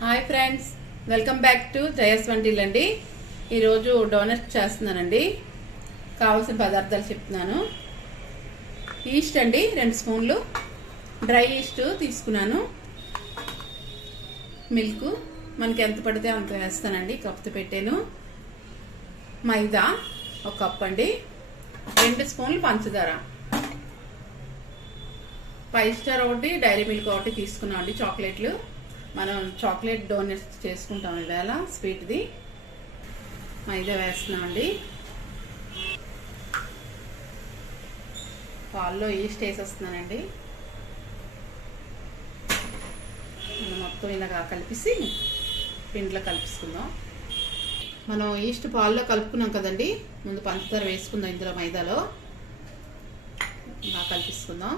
Hi friends, welcome back to Jaya స్వంటిల్లు అండి. ఈరోజు డోనట్స్ చేస్తున్నానండి. కావాల్సిన పదార్థాలు చెప్తున్నాను. ఈస్ట్ అండి 2 స్పూన్లు, డ్రై ఈస్ట్ తీసుకున్నాను. మిల్క్ మనకి ఎంత పడితే అంత వేస్తానండి, కప్పు పెట్టాను. మైదా 1 కప్ అండి, 2 స్పూన్లు పంచదార, 5 స్టార్ ఒకటి, డైరీ మిల్క్ ఒకటి తీసుకున్నాం అండి. చాక్లెట్లు మనం చాక్లెట్ డోనట్స్ చేసుకుంటాం ఇవాళ, స్వీట్ది. మైదా వేస్తున్నామండి. పాల్లో ఈస్ట్ వేసేస్తున్నానండి. మొత్తం ఇలాగా కలిపేసి పిండిలో కలిపిసుకుందాం. మనం ఈస్ట్ పాల్లో కలుపుకున్నాం కదండి, ముందు పంచదార వేసుకుందాం. ఇందులో మైదాలో ఇలా కలిపిసుకుందాం.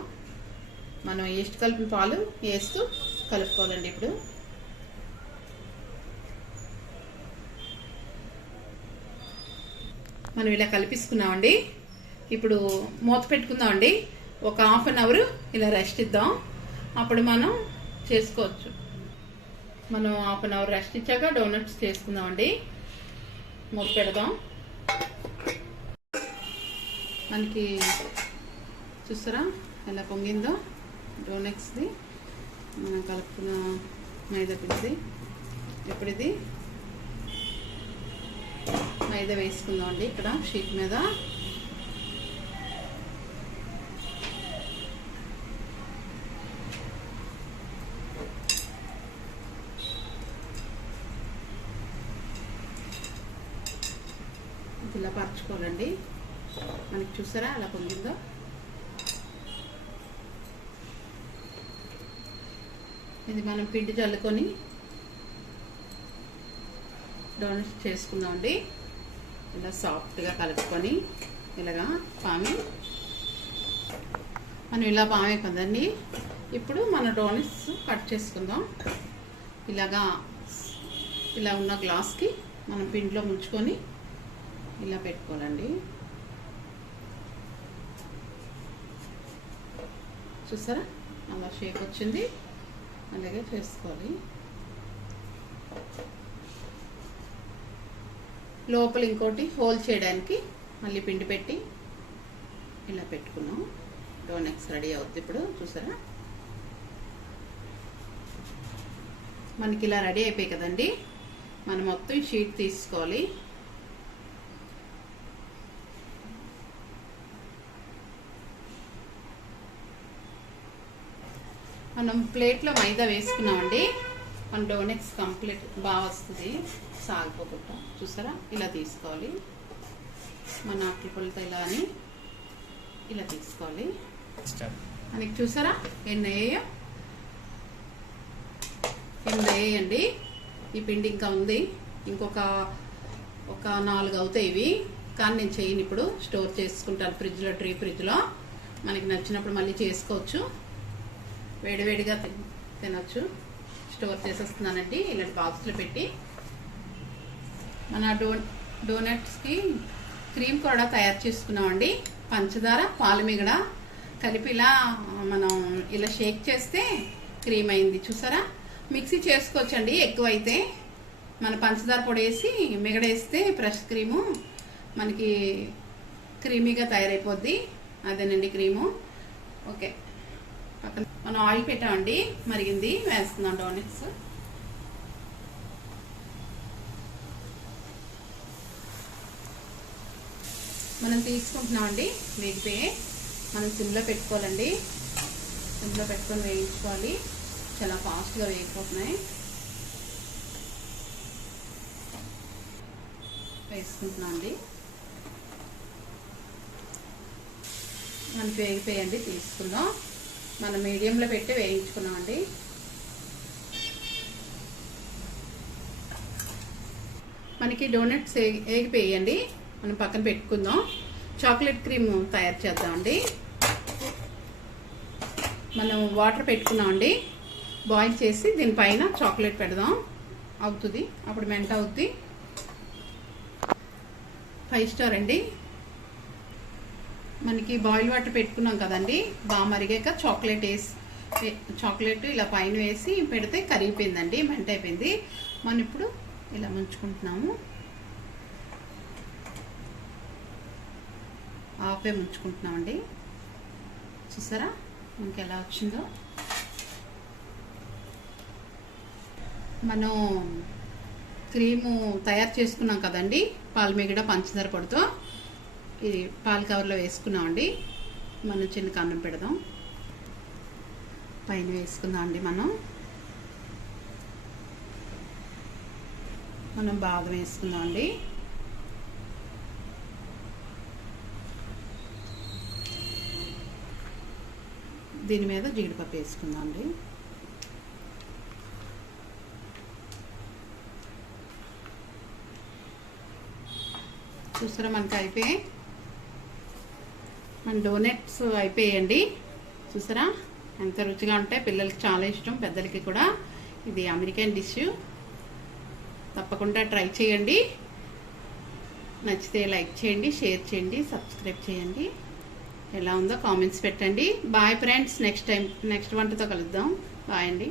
మనం ఈస్ట్ కలిపిన పాలు వేస్తూ కలుపుకోవాలండి. ఇప్పుడు మనం ఇలా కలిపిసుకున్నామండి. ఇప్పుడు మూత పెట్టుకుందామండి. ఒక హాఫ్ అన్ అవర్ ఇలా రెస్ట్ ఇద్దాం, అప్పుడు మనం చేసుకోవచ్చు. మనం హాఫ్ అన్ అవర్ రెస్ట్ ఇచ్చాక డోనట్స్ చేసుకుందామండి. మూత పెడదాం. మనకి చూసారా ఎలా పొంగిందో డోనట్స్ది, మనం కలుపుకున్న మైదా పిండిది. ఇప్పుడు ఇది మైదా వేసుకుందాం అండి. ఇక్కడ షీట్ మీద ఇలా పరచుకోవాలండి. మనకి చూసారా అలా పొంగిందో. ఇది మనం పిండి చల్లుకొని డోనట్స్ చేసుకుందామండి. ఇలా సాఫ్ట్గా కలుపుకొని ఇలాగా పామి, మనం ఇలా పామే కదండి. ఇప్పుడు మన డోనట్స్ కట్ చేసుకుందాం. ఇలాగా ఇలా ఉన్న గ్లాస్కి మనం పిండిలో ముంచుకొని ఇలా పెట్టుకోవాలండి. చూసారా అలా షేప్ వచ్చింది, అలాగే చేసుకోవాలి. లోపల ఇంకోటి హోల్ చేయడానికి మళ్ళీ పిండి పెట్టి ఇలా పెట్టుకున్నాం. డోనట్స్ రెడీ అవుతుంది. ఇప్పుడు చూసారా మనకి ఇలా రెడీ అయిపోయి కదండి. మనం మొత్తం షీట్ తీసుకోవాలి. మనం ప్లేట్లో మైదా వేసుకున్నామండి. మన డోనట్స్ కంప్లీట్ బాగా వస్తుంది, సాగిపోకుండా. చూసారా ఇలా తీసుకోవాలి. మన అట్ల పుల్లతో ఇలా అని ఇలా తీసుకోవాలి. మనకి చూసారా ఎన్ని వేయండి. ఈ పిండి ఇంకా ఉంది, ఇంకొక 4 అవుతాయి ఇవి. కానీ నేను చేయను, ఇప్పుడు స్టోర్ చేసుకుంటాను ఫ్రిడ్జ్లో, ఫ్రిడ్జ్లో. మనకి నచ్చినప్పుడు మళ్ళీ చేసుకోవచ్చు, వేడివేడిగా తినొచ్చు. స్టోర్ చేసేస్తున్నానండి ఇలాంటి బాక్స్లో పెట్టి. మన డోనట్స్కి క్రీమ్ కూడా తయారు చేసుకున్నామండి. పంచదార, పాలు మిగడ కలిపి ఇలా మనం ఇలా షేక్ చేస్తే క్రీమ్ అయింది. చూసారా మిక్సీ చేసుకోవచ్చండి. ఎక్కువైతే మన పంచదార పొడి వేసి మిగడేస్తే ఫ్రెష్ క్రీము మనకి క్రీమీగా తయారైపోద్ది. అదేనండి క్రీము. ఓకే, పక్కన మనం ఆయిల్ పెట్టామండి, మరిగింది, వేస్తున్నాం డోనట్స్. మనం తీసుకుంటున్నామండి. వేగిపోయి మనం సిమ్లో పెట్టుకోవాలండి. సిమ్లో పెట్టుకొని వేయించుకోవాలి. చాలా ఫాస్ట్గా వేగిపోతున్నాయి. వేసుకుంటున్నాం అండి. మనకి వేగిపోయండి, తీసుకుందాం. మనం మీడియంలో పెట్టి వేయించుకున్నామండి. మనకి డోనట్స్ వేగిపోయండి, మనం పక్కన పెట్టుకుందాం. చాక్లెట్ క్రీమ్ తయారు చేద్దామండి. మనం వాటర్ పెట్టుకున్నామండి, బాయిల్ చేసి దీనిపైన చాక్లెట్ పెడదాం. అవుతుంది, అప్పుడు మెంట్ అవుతుంది. 5 స్టార్ అండి. మనకి బాయిల్ వాటర్ పెట్టుకున్నాం కదండి, బాగా మరిగాక చాక్లెట్ వేసి చాక్లెట్ ఇలా పైన వేసి పెడితే కరిగిపోయిందండి, మెంట్ అయిపోయింది. మనం ఇప్పుడు ఇలా ముంచుకుంటున్నాము, ఆపే ముంచుకుంటున్నామండి. చూసారా మనకి ఎలా వచ్చిందో. మనం క్రీము తయారు చేసుకున్నాం కదండి, పాల మీగడ పంచదార పొడితో, ఇది పాల కవర్లో వేసుకున్నామండి. మనం చిన్న కన్నం పెడదాం, పైన వేసుకుందాం అండి. మనం బాదం వేసుకుందాం అండి. దీని మీద జీడిపప్పు వేసుకుందాం అండి. చూసారా మనకి అయిపోయాయి, మన డోనట్స్ అయిపోయాయండి. చూసారా ఎంత రుచిగా ఉంటాయి, పిల్లలకి చాలా ఇష్టం, పెద్దలకి కూడా. ఇది అమెరికన్ డిష్, తప్పకుండా ట్రై చేయండి. నచ్చితే లైక్ చేయండి, షేర్ చేయండి, సబ్స్క్రైబ్ చేయండి. ఎలా ఉందో కామెంట్స్ పెట్టండి. బాయ్ ఫ్రెండ్స్, నెక్స్ట్ వంటతో కలుద్దాం. బాయ్ అండి.